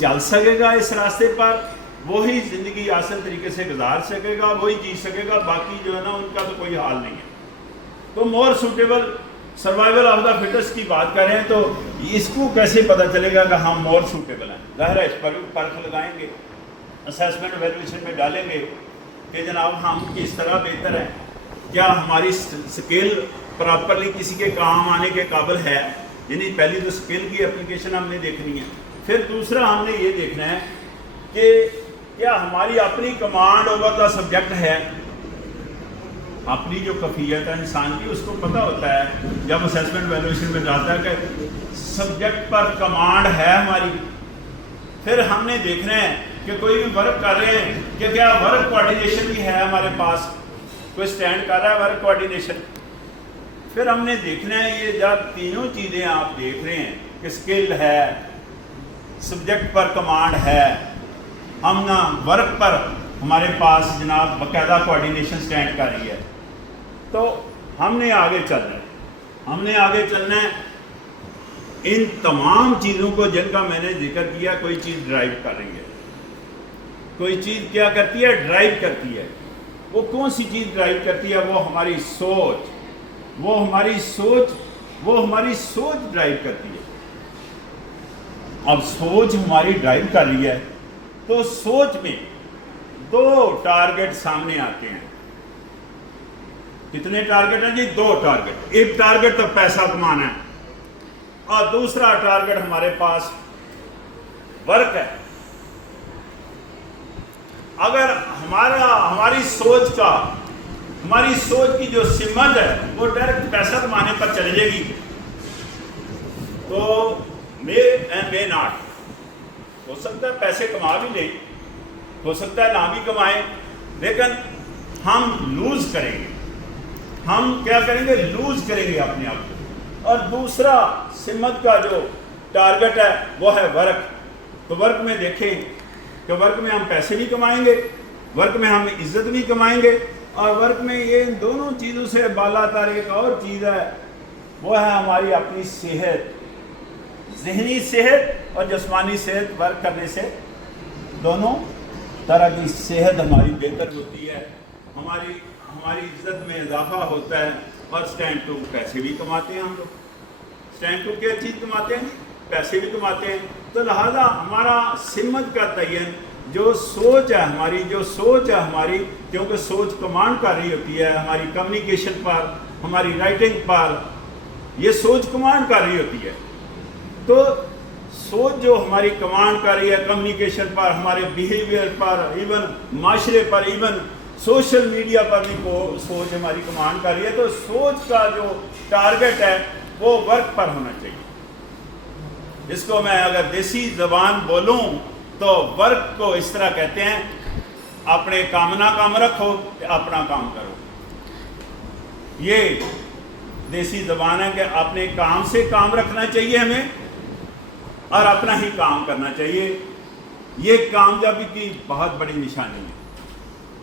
چل سکے گا اس راستے پر وہی زندگی آسان طریقے سے گزار سکے گا, وہی جی سکے گا, باقی جو ہے نا ان کا تو کوئی حال نہیں ہے. تو more suitable survival of the fittest کی بات کریں تو اس کو کیسے پتہ چلے گا کہ ہم مور سوٹیبل ہیں؟ ظاہر ہے اس پر بھی پرکھ لگائیں گے, اسیسمنٹ ویلیویشن میں ڈالیں گے کہ جناب ہم کس طرح بہتر ہیں, کیا ہماری سکیل پراپرلی کسی کے کام آنے کے قابل ہے. یعنی پہلی تو سکیل کی اپلیکیشن ہم نے دیکھنی ہے, پھر دوسرا ہم نے یہ دیکھنا ہے کہ کیا ہماری اپنی کمانڈ اوور دا سبجیکٹ ہے. اپنی جو کیفیت ہے انسان کی اس کو پتہ ہوتا ہے جب اسیسمنٹ ویلیویشن میں جاتا ہے کہ سبجیکٹ پر کمانڈ ہے ہماری. پھر ہم نے دیکھنا ہے کہ کوئی بھی ورک کر رہے ہیں کہ کیا ورک کوآرڈینیشن بھی ہے ہمارے پاس, کوئی سٹینڈ کر رہا ہے ورک کوآرڈینیشن. پھر ہم نے دیکھنا ہے یہ جب تینوں چیزیں آپ دیکھ رہے ہیں کہ اسکل ہے, سبجیکٹ پر کمانڈ ہے, ہم نا ورک پر ہمارے پاس جناب باقاعدہ کوآرڈینیشن سٹینڈ کر رہی ہے, تو ہم نے آگے چلنا ہے. ہم نے آگے چلنا ہے ان تمام چیزوں کو جن کا میں نے ذکر کیا. کوئی چیز ڈرائیو کر رہی ہے, کوئی چیز کیا کرتی ہے, ڈرائیو کرتی ہے. وہ کون سی چیز ڈرائیو کرتی ہے؟ وہ ہماری سوچ, وہ ہماری سوچ ڈرائیو کرتی ہے. اب سوچ ہماری ڈرائیو کر رہی ہے تو سوچ میں دو ٹارگٹ سامنے آتے ہیں. کتنے ٹارگٹ ہیں جی؟ دو ٹارگٹ. ایک ٹارگٹ تو پیسہ کمانا ہے اور دوسرا ٹارگٹ ہمارے پاس ورک ہے. اگر ہماری سوچ کی جو سمت ہے وہ ڈائریکٹ پیسہ کمانے پر چلے جائے گی تو may not ہو سکتا ہے پیسے کما بھی لیں, ہو سکتا ہے نہ بھی کمائیں, لیکن ہم لوز کریں گے. ہم کیا کریں گے؟ لوز کریں گے اپنے آپ کو. اور دوسرا سمت کا جو ٹارگٹ ہے وہ ہے ورک. تو ورک میں دیکھیں کہ ورک میں ہم پیسے بھی کمائیں گے, ورک میں ہم عزت بھی کمائیں گے, اور ورک میں یہ ان دونوں چیزوں سے بالا تر ایک اور چیز ہے, وہ ہے ہماری اپنی صحت, ذہنی صحت اور جسمانی صحت. ورک کرنے سے دونوں طرح کی صحت ہماری بہتر ہوتی ہے, ہماری عزت میں اضافہ ہوتا ہے, اور اسٹینڈ ٹو پیسے بھی کماتے ہیں. ہم لوگ اسٹینڈ ٹو کیا چیز کماتے ہیں؟ پیسے بھی کماتے ہیں. تو لہذا ہمارا سمت کا تعین جو سوچ ہے ہماری, کیونکہ سوچ کمانڈ کر رہی ہوتی ہے ہماری کمیونیکیشن پر, ہماری رائٹنگ پر, یہ سوچ کمانڈ کر رہی ہوتی ہے. تو سوچ جو ہماری کمانڈ کر رہی ہے کمیونیکیشن پر, ہمارے بیہیویئر پر, ایون معاشرے پر, ایون سوشل میڈیا پر بھی سوچ ہماری کمانڈ کر رہی ہے. تو سوچ کا جو ٹارگٹ ہے وہ ورک پر ہونا چاہیے. اس کو میں اگر دیسی زبان بولوں تو ورک کو اس طرح کہتے ہیں اپنے کام رکھو, اپنا کام کرو. یہ دیسی زبان ہے کہ اپنے کام سے کام رکھنا چاہیے ہمیں اور اپنا ہی کام کرنا چاہیے. یہ کامیابی کی بہت بڑی نشانی ہے.